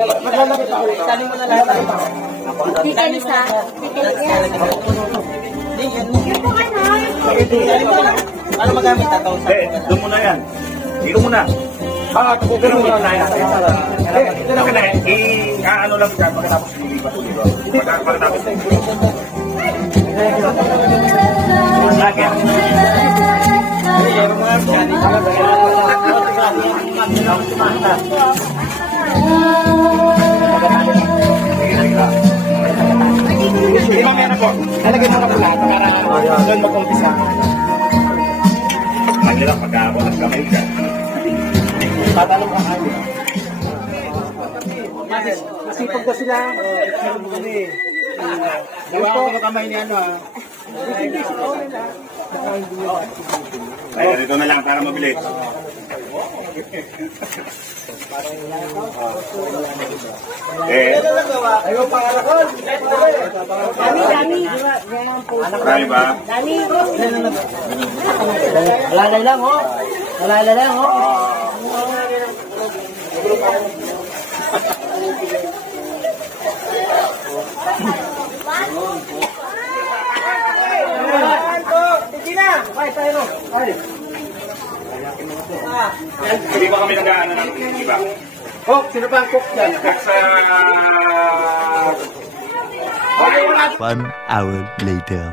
Maglalapit ako. Tali mo na lahat. Details ha? Yun po ano? Ano magamit? Doon muna yan. Dito muna. Ganun muna na yan. Ano lang siya pagkatapos lilipat. Pagkatapos. Lagi. Hindi mo meron po. Halagay mo na po lahat para doon mag-umpisa. Lagi lang pagka ako nagkamay ka. Tatanong ka kayo. Masipag ko sila. Diba ako na kamay ni ano ha? Ay, dito na lang para mabilis. Ayaw pangalakon. Dami. Marami ba? Dami. Alalay lang ho. Alalay lang ho. Hindi na. Ay, tayo. Ay. Hindi ba kami nag-ano ng iba? Cook, sino ba ang cook dyan? Sa... 1 hour later.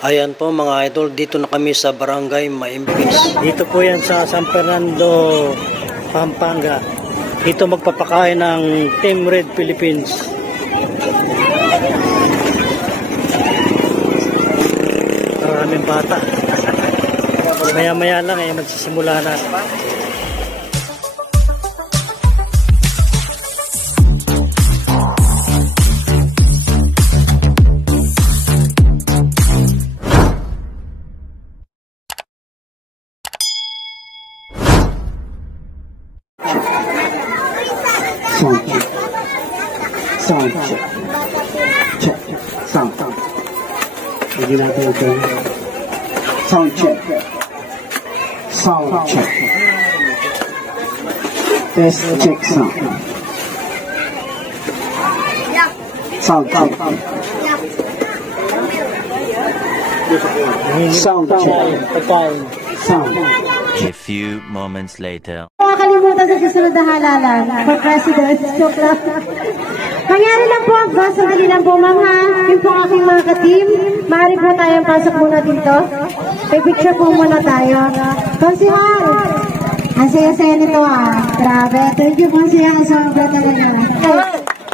Ayan po mga idol, dito na kami sa Barangay Maimbis. Dito po yan sa San Fernando, Pampanga. Dito magpapakain ng Team Red Philippines. Maraming bata. Maya-maya lang magsisimula na. Sound check. Check. Sound. Hindi natin ito. Sound check. Sound check. Test check sound. Sound check. Sound check. Sound. A few moments later. Makakalimutan sa susunod na halalan for President. Joke lang. Mangyari lang po ang boss. Sandali lang po, ma'am ha. Yung po aking mga ka-team. Maaari po tayong pasok muna dito. May picture po muna tayo. Konsihal! Ang saya-saya nito Grabe. Thank you, Konsihal. Sobra talaga.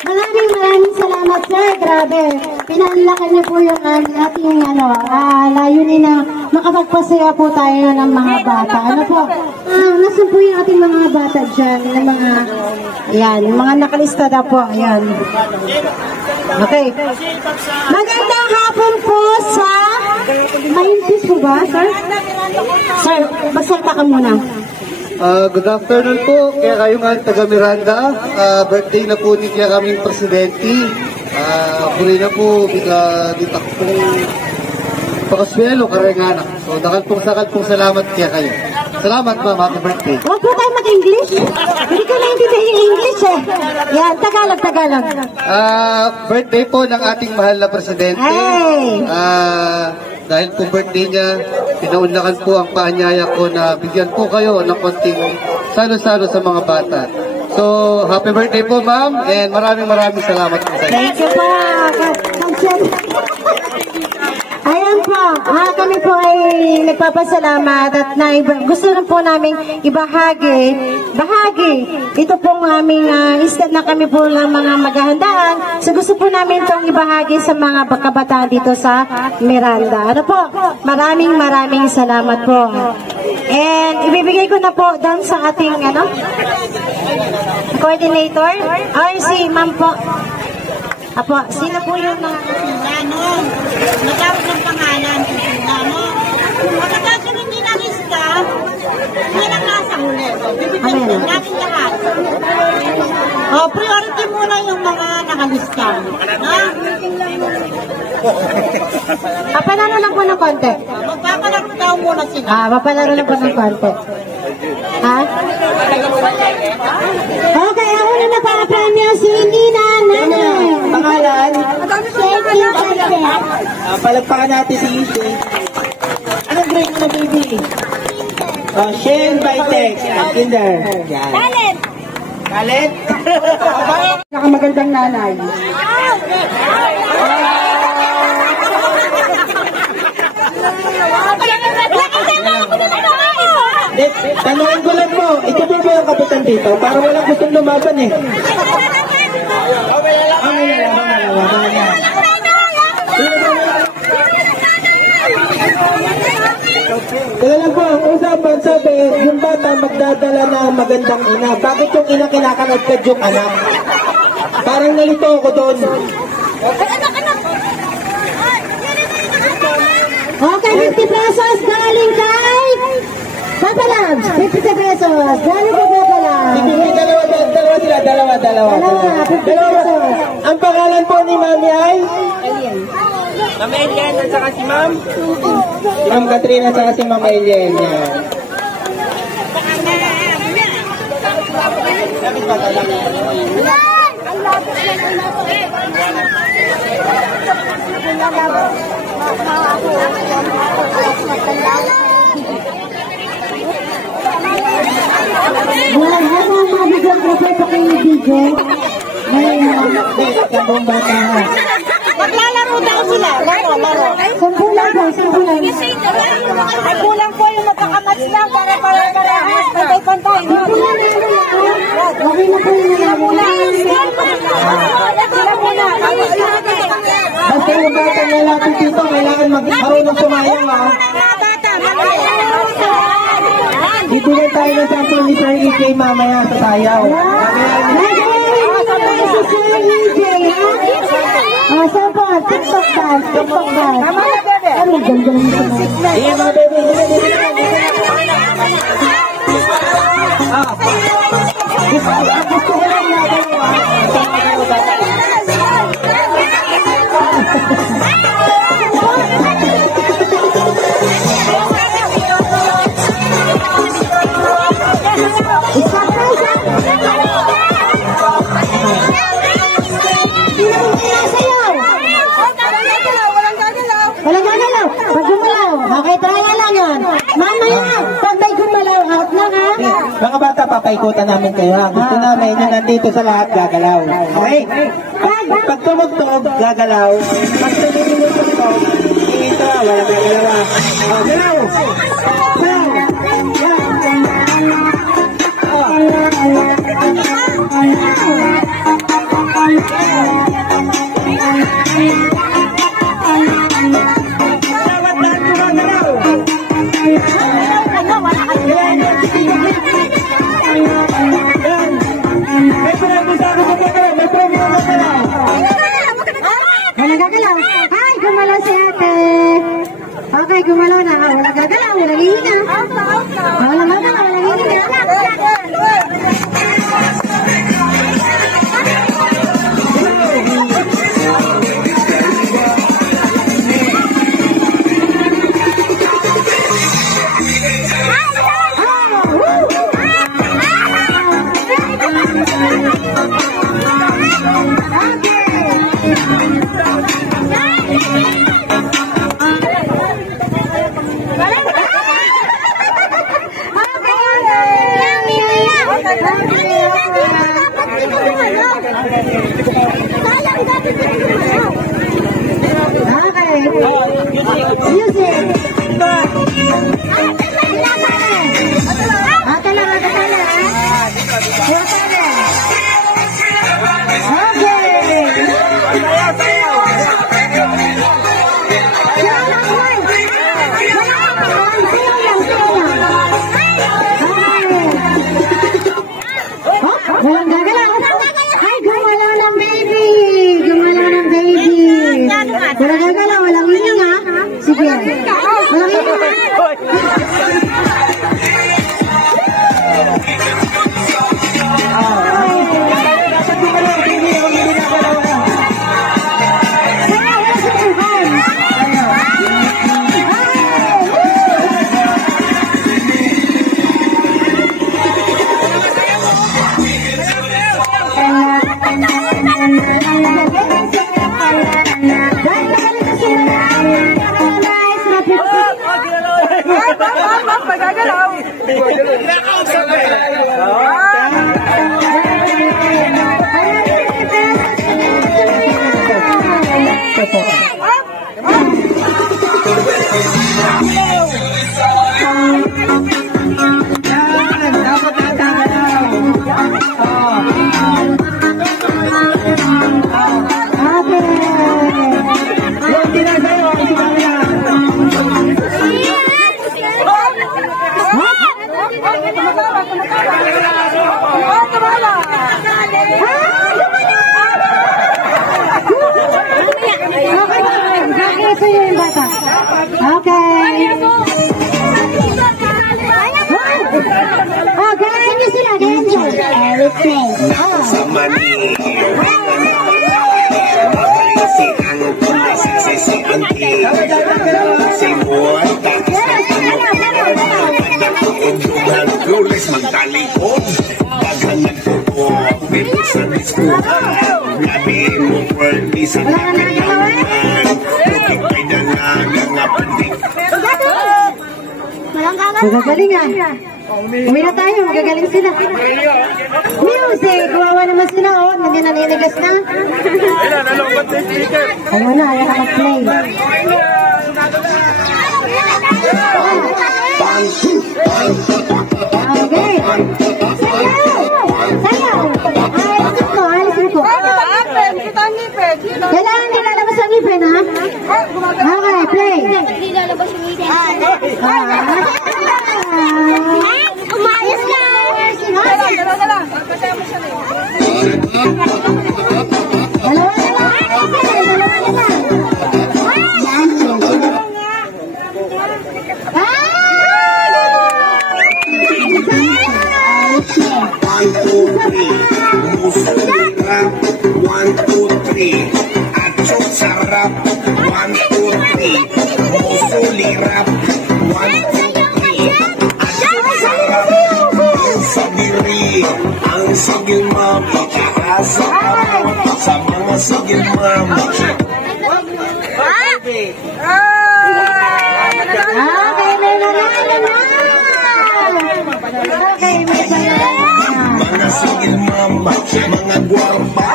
Maraming salamat, sir. Grabe. Pinanlakan niyo po yung ating layunin na makapagpasaya po tayo ng mga bata. Ano po? Nasaan po yung ating mga bata dyan? Yung mga, ayan, yung mga nakalista na po. Ayan. Okay. Magandang hapon po sa Maimbis po ba, sir? Sir, magsalita ka muna. Good afternoon po, kaya kayo nga taga Miranda. Birthday na po ni kaya kaming presidente. Puli na po, dito pong pakaswelo, karenganak. So, sakal pong salamat kaya kayo. Salamat ma'am, happy birthday. Huwag po tayo mag-English. Hindi ko naintindihan yung English eh. Yan, Tagalog. Birthday po ng ating mahal na presidente. Hey! Dahil po birthday niya, pinaunlakan po ang paanyaya ko na bigyan po kayo ng konting salo-salo sa mga bata. So, happy birthday po ma'am, and maraming salamat po sa inyo. Thank you po. Ayan po, kami po ay nagpapasalamat at gusto rin po namin ibahagi. Ito pong aming instead na kami po lang mga maghahandaan. So gusto po namin itong ibahagi sa mga kabataan dito sa Miranda. Ano po? Maraming salamat po. And ibibigay ko na po doon sa ating coordinator. Or si ma'am po. Apo, sino po yung mga natawag ng pangalan, pagkatapos hindi na-lista, yun ang nasa huli. Bibigyan natin lahat. Priority muna yung mga nakalista. Papalaro lang po ng konti. Magpapalaro daw muna sila. Papalaro lang po ng konti. Ha? Okay, ako na napapremyo si Nina Nanay. Pangalan? Shane Vitek. Palagpakan natin si Shane. Anong grade mo, baby? Shane Vitek. Kinder. Yan. Talent! Talent? Nakamagandang nanay. Tanungin ko lang po, ito po ba yung kapitan dito? Parang walang gustong lumaban eh. Kaya lang po, ang usapan sabi, yung bata magdadala ng magandang ina. Bakit yung ina kinakalagkad yung anak? Parang nalito ako doon. Okay, 50 pesos galing kay Papa Labs. 50 pesos galing kay Papa Labs. Dalawa sila, dalawa. Dalawa, 50 pesos. Ang pangalan po ni Mami ay? Ma'am Elian at saka si Ma'am? Ma'am Katrina at saka si Ma'am Elian. Wala mo mabigyan ko pa kayo ng video. Kabong bata. Maglalaro daw sila. Laro. Sampulan po, sampulan. Ay, kulang po yung magkakamats lang para pantay-pantay. Okay na po yung nalaman. Sila muna. Basta yung bata na natin dito, kailangan marunong sumayaw ha. Bibigyan tayo ng sample ni Sir EJ mamaya sa sayaw. Sample, TikTok dance, TikTok dance. Ano, ganda mo sa mga. Iya mga bebe, gusto ko lang Walang gagalaw. Pag gumalaw, okay, try lang yan. Mamaya, pag may gumalaw, out lang ha. mga bata, papaikutan namin kayo ha. Gusto namin yung nandito sa lahat gagalaw. Okay? Pag tumugtog, gagalaw. Pag tumigil yung tugtog, ito, walang gagalaw ha. O, galaw! Walang gagalaw. Ay, gumalaw si ate. Okay, gumalaw na. Walang gagalaw, walang hihina. Walang gagalaw, walang hihina. Walang gagalaw. Ay, gumalaw ng baby. Gumalaw ng baby. Walang gagalaw, walang hininga. Sige. Walang hininga. Magagaling ah. Uwi na tayo, magagaling sila. Music! Kuwawa naman sila, oh. Naninigas na. Ayaw na, ayaw na mag-play. Okay. Sayaw! Sayaw! Alisin ko. Kailangan nilalabas ang ngipin, ha? Okay, play. Nilalabas ang ngipin. Umayos na! Dala. One, two, three. Acho sarap. 1, 2, 3. Muso lirap. 1, 2, 3. Acho sarap. Sa diri. Ang sigil mapakaasa sa mga sigil mama. Mga sigil mama, mga gwarpa,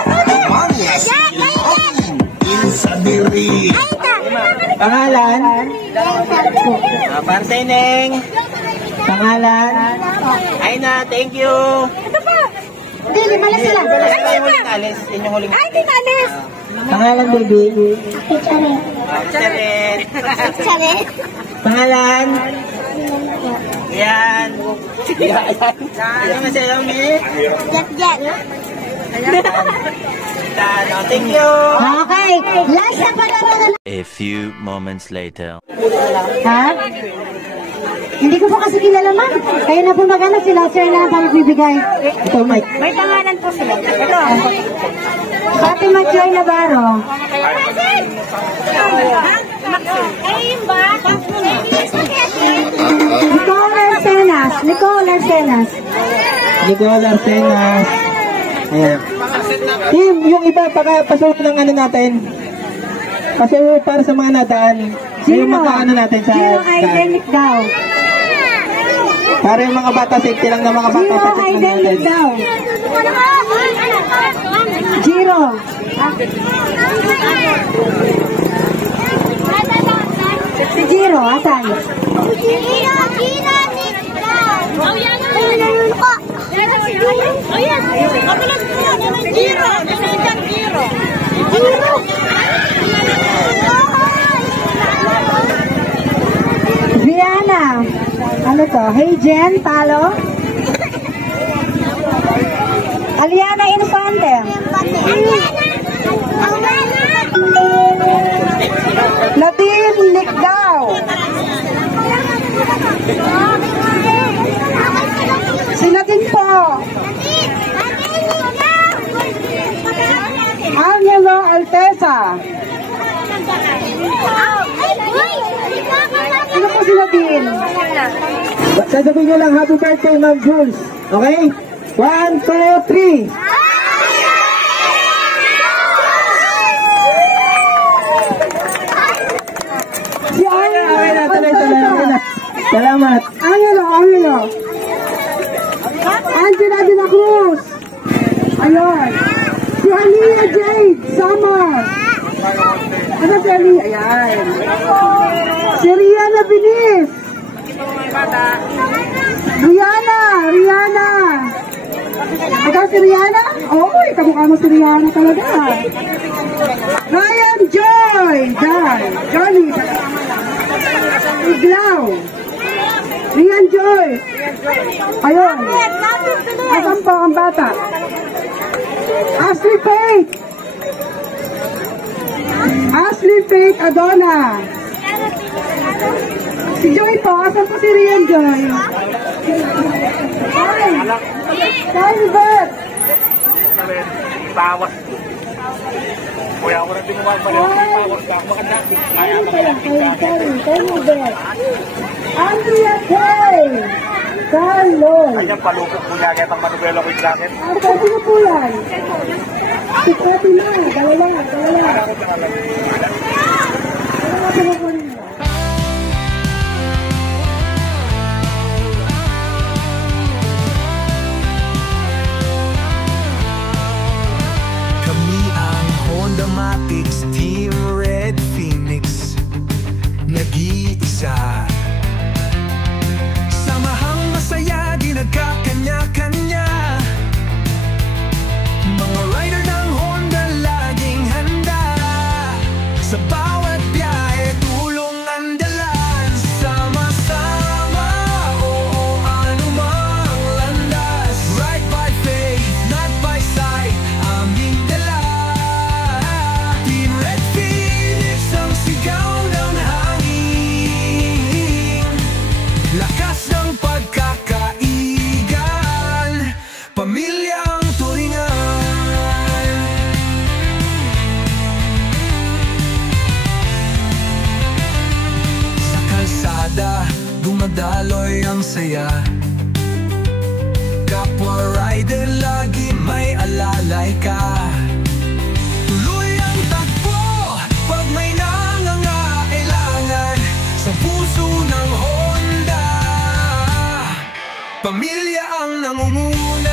mga sigil sa diri. Pangalan? Parseneng. Pangalan? Aina, thank you. Hindi, limalas sila. Inyong huling alis. Inyong huling Ay, di alis. Pangalan, baby? Charet. Charet. Pangalan? Yan. Ano nga sa'yo, Mi? Jet. Thank you. Okay, last na palaro na. A few moments later. Ha? Hindi ko po kasi kilala, ma'am. Kaya na po mag-anak sila, sir na lang magbibigay. Ito, Mike. May pangalan po sila. Ito. Fatima Joy Navarro. Nicole Arsenas. Ayan. Team, yung iba, pasulot ng ano natin. Pasulot para sa mga nadaan. Yung mga ano natin sa... Giro Identic daw. Para yung mga bata, safety lang na mga bata. Giro Identic daw. Giro. Si Giro, asan? Giro. Viana. Ano to? Hey Jen, talo. Aliana Infante. Nadine Likdaw. Sila din po. Angelo Alteza. Sino po sila din? Sasabihin nyo lang, happy birthday, Ma'am Jules. Okay? 1, 2, 3. Si Angelo. Okay na. Salamat. Angelo. Ayun. Si Aliyah Jade Summer. Ano si Aliyah? Ayan. Si Rihanna Binis. Rihanna. Ikaw si Rihanna? Oo, kamukha mo si Rihanna talaga. Ryan Joy. Johnny. Iglaw. Rian Joy. Ayun. Asan po ang bata? Ashley Faith Adona. Si Joy po. Asan po si Rian Joy? Bert. Bawas. Kuya, ako na din bawas ka. Bert. Andrea Kay. Carlos. Ayan, palupok mo niya. Kaya pang manubuelo ko yung jacket. Pwede na po yan. Pwede na. Dala lang. Kami ang Honda Matiz Team Red Phoenix, nag-iisa. Samahang masaya, di nagkakanya-kanya. Mga rider ng Honda laging handa. Sa bawat biyahe, tulong ang dalan. Sama-sama, oo, anumang landas. Right by faith, not by sight, aming dala. Team Red Phoenix ang sigaw ng hangin. Lakas ng pagkakaigan, pamilyang turingan. Sa kalsada, dumadaloy ang saya. Kapwa rider, lagi may alalay ka. Tuloy ang takbo pag may nangangailangan. Sa puso ng Honda, pamilya ang nangunguna.